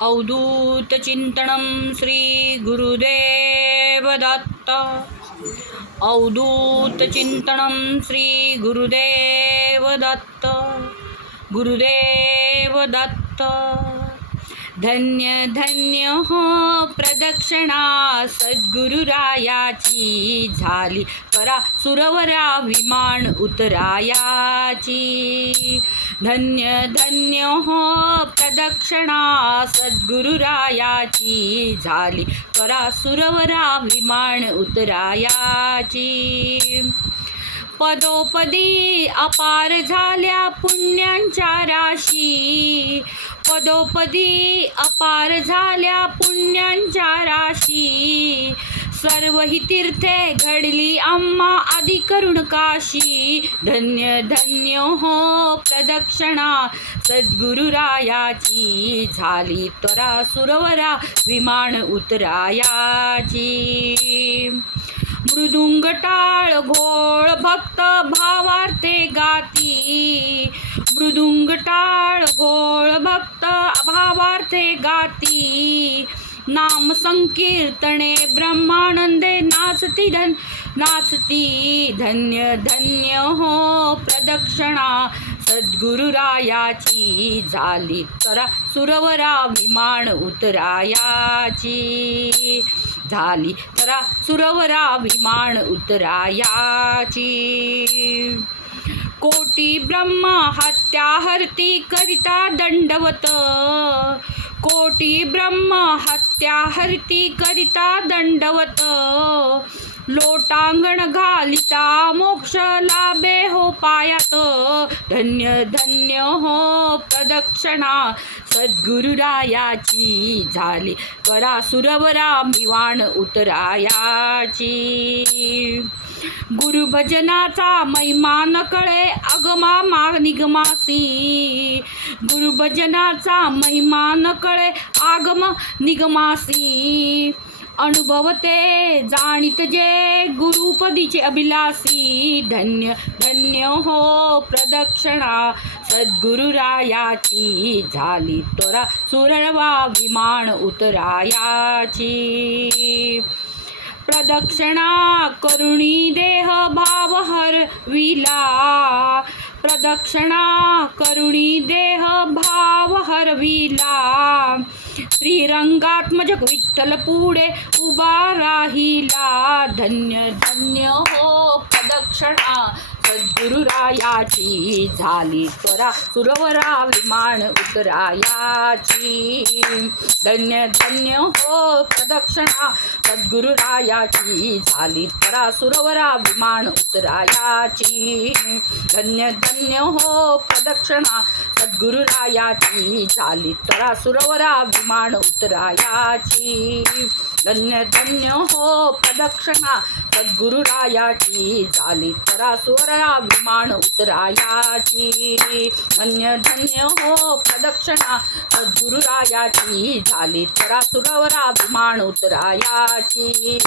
अवधूत चिंतनम श्री गुरुदेव दत्त. अवधूत चिंतनम श्री गुरुदेव दत्त. गुरुदेव दत्त. धन्य धन्य हो प्रदक्षिणा सद्गुरुरायाची झाली करा सुरवरा विमान उतरायाची. धन्य धन्य हो प्रदक्षिणा सद्गुरुरायाची झाली करा सुरवरा विमान उतरायाची. पदोपदी अपार झाल्या पुण्यांच्या राशी. पदोपदी अपार झाल्या पुण्यांच्या राशी. सर्व ही तीर्थे घडली आम्हा आदि करुण काशी. धन्य धन्य हो प्रदक्षिणा सद्गुरुरायाची झाली त्वरा सुरवरा विमान उतरायाची. मृदुंग टाळ घोळ भक्त भावार्थे गाती. मृदुंग टाळ घोळ भक्त भावार्थे गाती. नाम संकीर्तने ब्रह्मानंदे नाचती नाचती. धन्य धन्य हो प्रदक्षिणा सद्गुरुरायाची झाली त्वरा सुरवरा विमान उतरायाची. झाली त्वरा सुरवरा विमान उतरायाची. कोटी ब्रह्म हत्या हरती करिता दंडवत. कोटी ब्रह्म हत्या हरती करिता दंडवत. लोटांगण घालिता मोक्ष लाभे हो पायात. धन्य धन्य हो प्रदक्षिणा सद्गुरुरायाची झाली त्वरा सुरवरा विमान उतरायाची. गुरुभजनाचा महिमा न कळे आगमा निगमासी. गुरुभजनाचा महिमा न कळे आगम निगमासी. अनुभवते जाणीत जे गुरुपदीचे अभिलासी. धन्य धन्य हो प्रदक्षिणा सद्गुरुरायाची झाली त्वरा सुरवरा विमान उतरायाची. प्रदक्षिणा करुणी देह भाव हरविला. प्रदक्षिणा करुणी देह भाव हरविला. श्रीरंगात्मज विठ्ठल पुढे उभा राहिला. धन्य धन्य हो प्रदक्षिणा सद्गुरुरायाची झाली त्वरा सुरवरा विमान उतरायाची. धन्य धन्य हो प्रदक्षिणा सद्गुरुरायाची झाली त्वरा सुरवरा विमान उतरायाची. धन्य धन्य हो प्रदक्षिणा सद्गुरुरायाची झाली त्वरा सुरवरा विमान उतरायाची. धन्य धन्य हो प्रदक्षिणा सद्गुरुरायाची झाली त्वरा सुरवरा विमान उतरायाची. धन्य धन्य हो प्रदक्षिणा सद्गुरुरायाची झाली त्वरा सुरवरा विमान उतरायाची.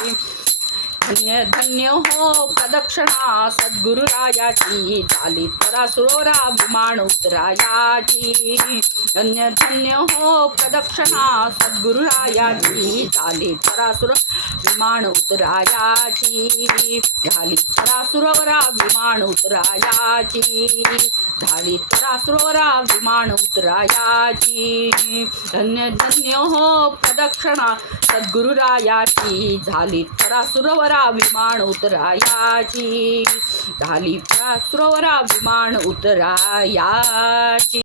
धन्य धन्य हो प्रदक्षिणा सद्गुरुरायाची झाली त्वरा सुरवरा विमान उतरायाची. धन्य धन्य हो प्रदक्षिणा सद्गुरुरायाची झाली त्वरा सुरवरा विमान उतरायाची. झाली त्वरा सुरवरा विमान उतरायाची. झाली त्वरा सुरवरा विमान उतरायाची. धन्य धन्य हो प्रदक्षिणा सद्गुरुरायाची झाली त्वरा सुरवरा विमान उतरायाची. झाली त्वरा सुरवरा विमान उतरायाची.